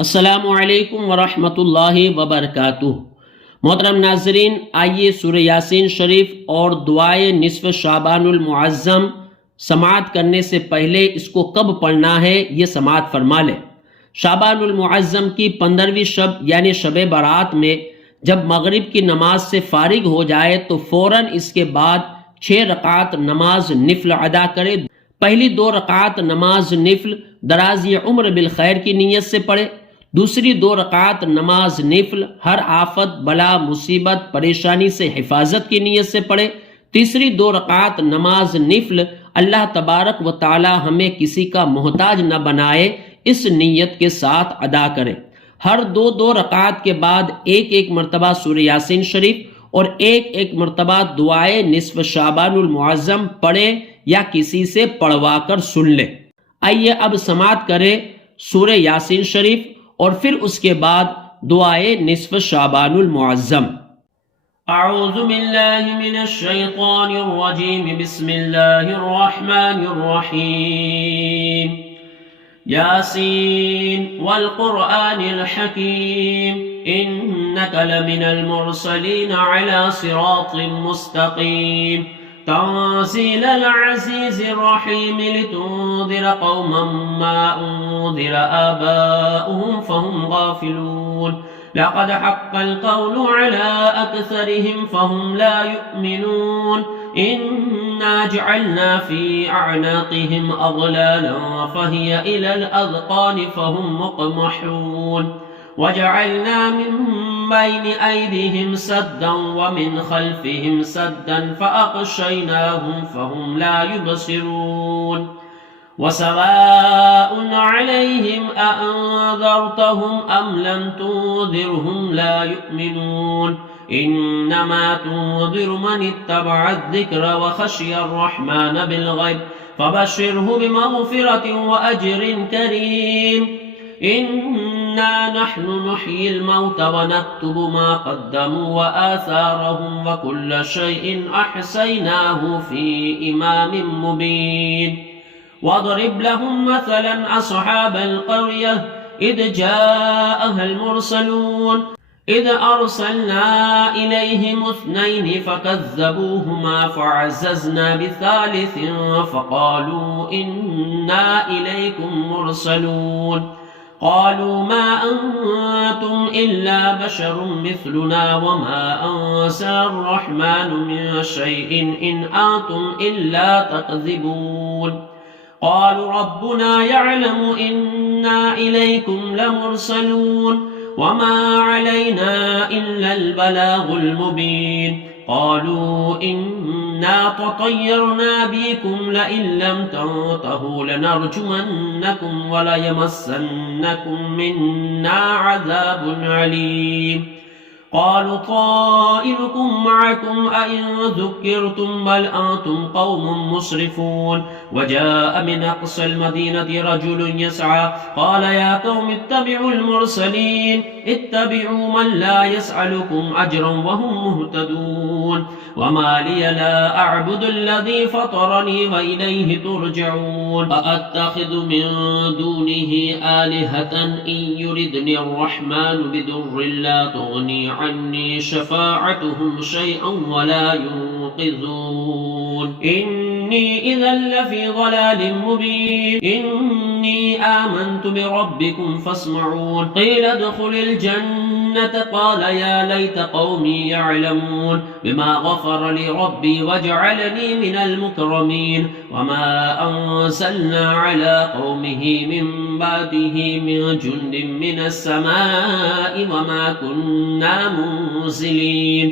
अस्सलामु अलैकुम वरहमतुल्लाहि वबरकातुह। मोहतरम नाजरीन, आइए सूरह यासीन शरीफ और दुआए निस्फ शाबानुल मुअज्जम समाअत करने से पहले इसको कब पढ़ना है ये समाअत फरमा लें। शाबानुल मुअज्जम की 15वीं शब यानी शब बारात में जब मगरिब की नमाज से फारिग हो जाए तो फौरन इसके बाद 6 रकात नमाज निफल अदा करे। पहली 2 रकात नमाज निफल दराजी उम्र बिल खैर की नीयत से पढ़े। दूसरी 2 रकात नमाज निफल हर आफत बला मुसीबत परेशानी से हिफाजत की नीयत से पढ़े। तीसरी 2 रकात नमाज निफल अल्लाह तबारक व ताला हमें किसी का मोहताज न बनाए इस नीयत के साथ अदा करें। हर 2 रकात के बाद एक मरतबा सूरह यासीन शरीफ और एक मरतबा दुआए निस्फ शाबानुल मुअज्जम पढ़े या किसी से पढ़वा कर सुन ले। आइए अब समाअत करें सूरह यासीन शरीफ और फिर उसके बाद दुआए निस्फ शाबानुल मुअज्जम। अऊज़ु बिल्लाहि मिनश शैतानिर रजीम, बिस्मिल्लाहिर रहमानिर रहीम। यासीन वल क़ुरआनिल हकीम, इन्नका लमिनल मुरसलीन अला सिरातिम मुस्तक़ीम। तंज़ीलल अज़ीज़िर रहीम, लितुन्ज़िर क़ौमन मा उन्ज़िर आबाउहुम फ़हुम गाफ़िलून। लक़द हक़्क़ल क़ौलु अला अक्सरिहिम फ़हुम ला युमिनून। इन्ना जअलना फ़ी अअनाक़िहिम अग़लालन फ़हिय इलल अज़क़ानि फ़हुम मुक़महून। वजअलना मिन बैनि ऐदिहिम सद्दन वमिन खल्फ़िहिम सद्दन फ़अग़शयनाहुम फ़हुम ला युबसिरून। वसवाउन अलैहिम अअन्ज़रतहुम अम लम तुन्ज़िरहुम ला युमिनून। इन्नमा तुन्ज़िरु मन इत्तबअ अज़्ज़िक्र व खशिय अर्रहमान बिलग़ैब फ़बश्शिरहु बिमग़फ़िरतिन व अज्रिन करीम। इन्ना नहनु नुह्यिल मौता व नक्तुबु मा क़द्दमू व आसारहुम व कुल्ल शैइन अहसैनाहु फ़ी इमामिन मुबीन। वضرب लहुम मसलन अस्हाबल क़र्यह इज़ जाअहल मुरसलून इज़ अरसलना इलैहिम इस्नैनि फ़कज़्ज़बूहुमा फ़अज़्ज़ज़ना बिसालिसिन फ़क़ालू इन्ना इलैकुम मुरसलून। क़ालू मा अंतुम इल्ला बशरुम मिस्लुना वमा अंज़ला अर्रहमानु मिन शैइन इन अंतुम इल्ला तकज़िबून। क़ालू रब्बुना यअलमु इन्ना इलैकुम लमुरसलून वमा अलैना इल्लल बलागुल मुबीन। क़ालू इन्ना ततय्यरना बिकुम लइन लम तंतहू लनरजुमन्नकुम वलयमस्सन्नकुम मिन्ना अज़ाबुन अलीम। क़ालू ताइरुकुम मअकुम अइन ज़ुक्किरतुम बल अंतुम क़ौमुम मुस्रिफून। वजाअ मिन अक़सल मदीनति रजुलुन यसअ क़ाल या क़ौम इत्तबिउल मुरसलीन इत्तबिउ मन ला यसअलुकुम अजरन वहुम मुहतदून। वमा लिय ला अअबुदुल्लज़ी फ़तरनी व इलैहि तुरजऊन। अअत्तख़िज़ु मिन दूनिहि आलिहतन इन युरिदनि अर्रहमानु बिदुर्रिन ला तुग़नी अन्नी शफ़ाअतुहुम शैअन वला युन्क़िज़ून। इन्नी इज़न लफ़ी ज़लालिन मुबीन। इन्नी आमनतु बिरब्बिकुम फ़स्मऊन। क़ील उद्ख़ुलिल जन्नत क़ाल या लैत क़ौमी यअलमून बिमा ग़फ़र ली रब्बी वजअलनी मिनल मुकरमीन। वमा अंज़लना अला क़ौमिही मिन बादिही मिन जुन्दिन मिनस समाइ वमा कुन्ना मुंज़िलीन।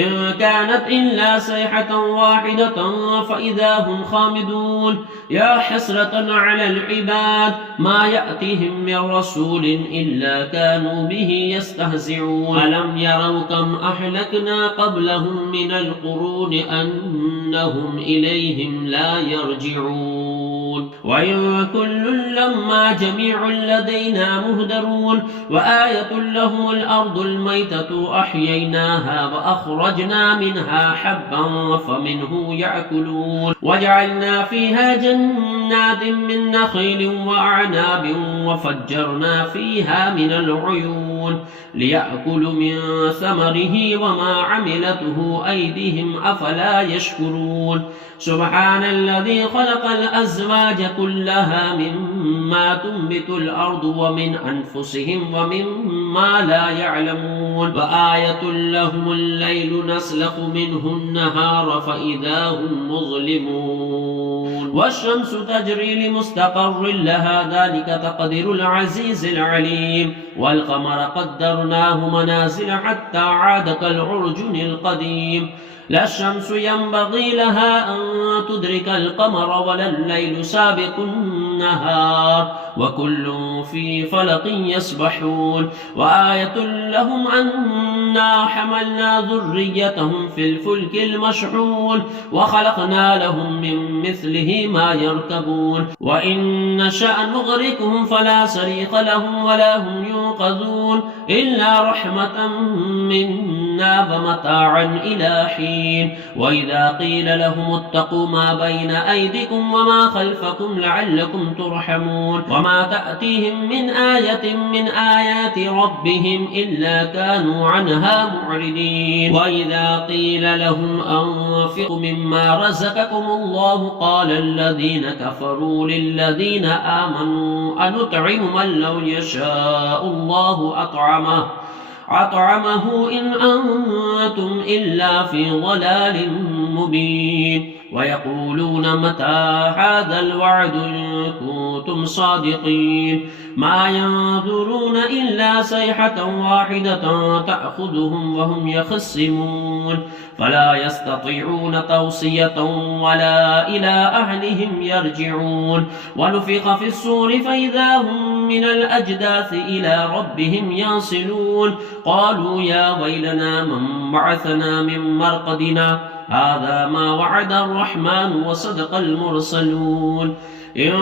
इन कानत इल्ला सयहतन वाहिदतन फ़इज़ा हुम ख़ामिदून। या हसरतन अलल इबाद मा यअतिहिम मिन रसूलिन इल्ला कानू बिही यस्तहज़िऊन। अलम यरौ कम अहलकना क़ब्लहुम मिनल क़ुरून अन्नहुम इलैहिम ला यरजिऊन। वइन कुल्लुन लम्मा जमीउन लदैना मुहदरून। वआयतुन लहुमुल अर्दुल मैततु अह्यैनाहा व अख़रजना मिन्हा हब्बन फमिन्हु यअकुलून। वजअलना फ़ीहा जन्नातिन मिन नख़ीलिन वअअनाबिन وفجرنا فيها من العيون ليأكلوا من ثمره وما عملته أيديهم أفلا يشكرون سبحان الذي خلق الأزواج كلها مما تنبت الأرض ومن أنفسهم ومما لا يعلمون وآية لهم الليل نسلخ منه النهار فإذا هم مظلمون والشمس تجري لمستقر لها ذلك تقدير العزيز العليم والقمر قدرناه منازل حتى عاد كالعرجون القديم لا الشمس ينبغي لها أن تدرك القمر ولا الليل سابق النهار وكل في فلق يسبحون وآية لهم أنا حملنا ذريتهم في الفلك المشحون وخلقنا لهم من مثله ما يركبون وإن نشأ نغرقهم فلا صريخ لهم ولا هم ينقذون إلا رحمة منا ومتاعا إلى حين وإذا قيل لهم اتقوا ما بين أيديكم وما خلفكم لعلكم ترحمون وما تأتيهم من آية من آيات ربهم إلا كانوا عنها معرضين وإذا قيل لهم أنفقوا مما رزقكم الله قال الذين كفروا للذين آمنوا أنطعم من لو يشاء الله أطعمه إن أنتم إلا في ضلال مبين ويقولون متى هذا الوعد إن كنتم صادقين ما ينظرون إلا صيحة واحدة تأخذهم وهم يخصمون فلا يستطيعون توصية ولا إلى أهلهم يرجعون ونفخ في الصور فإذا هم من الأجداث إلى ربهم ينصلون قالوا يا ويلنا من بعثنا من مرقدنا هذا ما وعد الرحمن وصدق المرسلون إن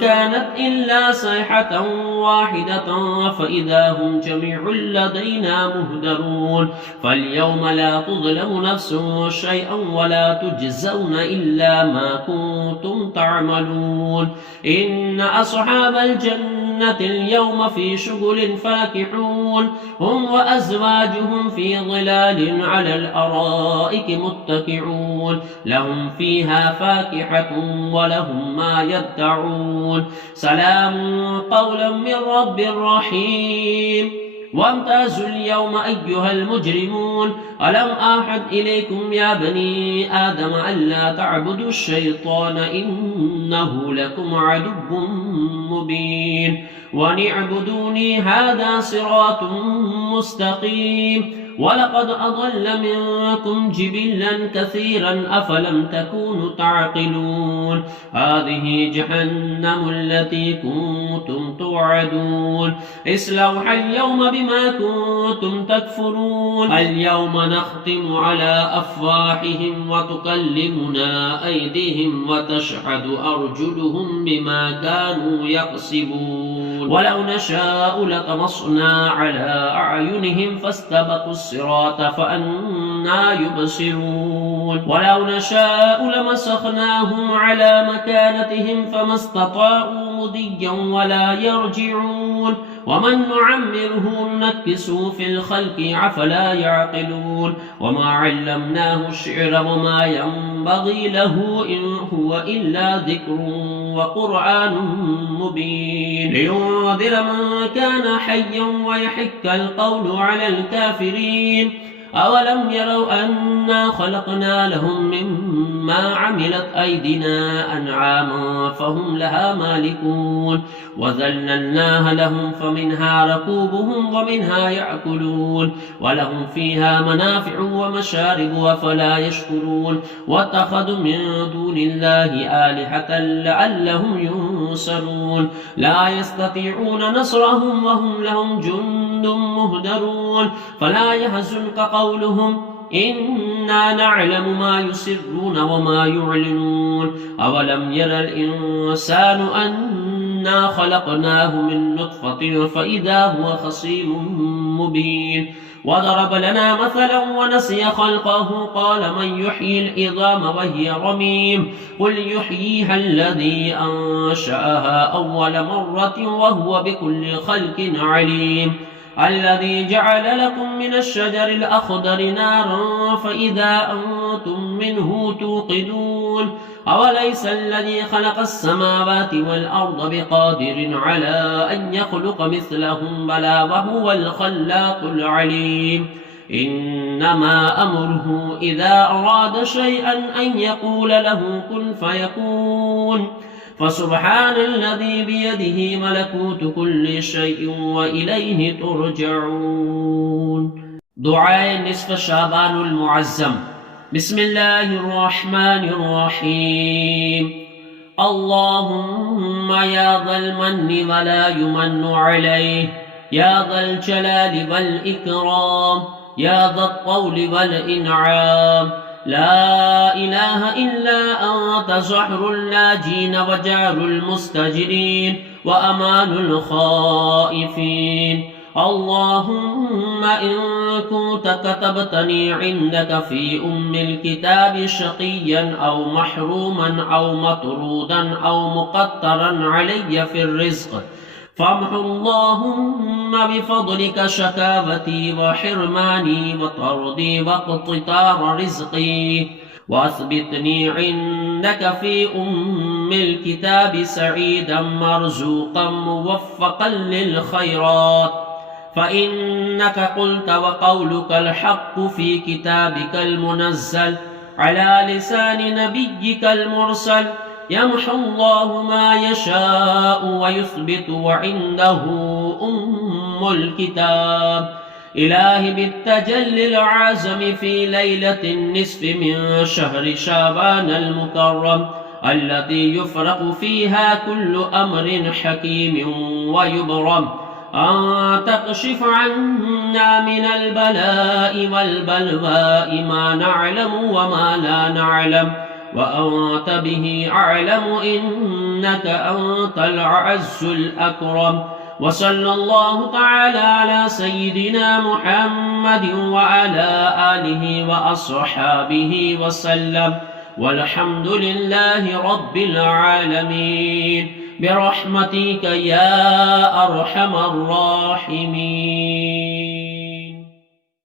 كانت إلا صيحة واحدة فإذا هم جميع لدينا مهدرون فاليوم لا تظلم نفس شيئا ولا تجزون إلا ما كنتم تعملون إن أصحاب الجنة اليوم في شغل فاكحون هم وأزواجهم في ظلال على الأرائك متكئون لهم فيها فاكهة ولهم ما يدعون سلام قولا من رب رحيم وامتازوا اليوم أيها المجرمون ألم أعهد إليكم يا بني آدم ألا تعبدوا الشيطان إنه لكم عدو مبين ونعبدوني هذا صراط مستقيم ولقد أضل منكم جبلا كثيرا أفلم تكونوا تعقلون هذه جهنم التي كنتم توعدون اصلوها اليوم بما كنتم تكفرون اليوم نختم على أفواههم وتكلمنا أيديهم وتشهد أرجلهم بما كانوا يكسبون ولو نشاء لطمسنا على أعينهم فاستبقوا الصراط فأنا يبصرون ولو نشاء لمسخناهم على مكانتهم فما استطاعوا مضيا ولا يرجعون ومن نعمره نكسه في الخلق أفلا يعقلون وما علمناه الشعر وما ينبغي له إن هو إلا ذكر وقرآن مبين لينذر من كان حيا ويحق القول على الكافرين أولم يروا أنا خلقنا لهم مما عملت أيدينا أنعاما فهم لها مالكون وذللناها لهم فمنها ركوبهم ومنها يأكلون ولهم فيها منافع ومشارب وفلا يشكرون واتخذوا من دون الله آلهة لعلهم ينصرون لا يستطيعون نصرهم وهم لهم جند مهدرون فلا يحزنك قولهم إنا نعلم ما يسرون وما يعلنون أولم ير الإنسان أن إنا خلقناه من نطفة فإذا هو خصيم مبين وضرب لنا مثلا ونسي خلقه قال من يحيي العظام وهي رميم قل يحييها الذي أنشأها أول مرة وهو بكل خلق عليم الذي جعل لكم من الشجر الأخضر نارا فإذا أنتم منه توقدون أوليس الذي خلق السماوات والأرض بقادر على أن يخلق مثلهم بلى وهو الخلاق العليم إنما أمره إذا أراد شيئا أن يقول له كن فيكون فسبحان الذي بيده ملكوت كل شيء وإليه ترجعون دعاء نصف شعبان المعظم بسم الله الرحمن الرحيم اللهم يا ذا المن ولا يمن عليه يا ذا الجلال والإكرام يا ذا الطول والإنعام لا إله إلا أنت زهر اللاجين وجار المستجرين وأمان الخائفين اللهم إن كنت كتبتني عندك في الكتاب شقيا أو محروما أو مطرودا أو مقترا علي في الرزق فامحو اللهم بفضلك شكاوتي وحرماني وطردي واقتطار رزقي واثبتني عندك في الكتاب سعيدا مرزوقا موفقا للخيرات فإنك قلت وقولك الحق في كتابك المنزل على لسان نبيك المرسل يمحو الله ما يشاء ويثبت وعنده الكتاب إلهي بالتجلي العازم في ليلة النصف من شهر شعبان المكرم الذي يفرق فيها كل أمر حكيم ويبرم أن تكشف عنا من البلاء والبلواء ما نعلم وما لا نعلم وأنت به أعلم إنك أنت الأعز الأكرم وصلى الله تعالى على سيدنا محمد وعلى آله وأصحابه وسلم والحمد لله رب العالمين برحمتك يا أرحم الراحمين.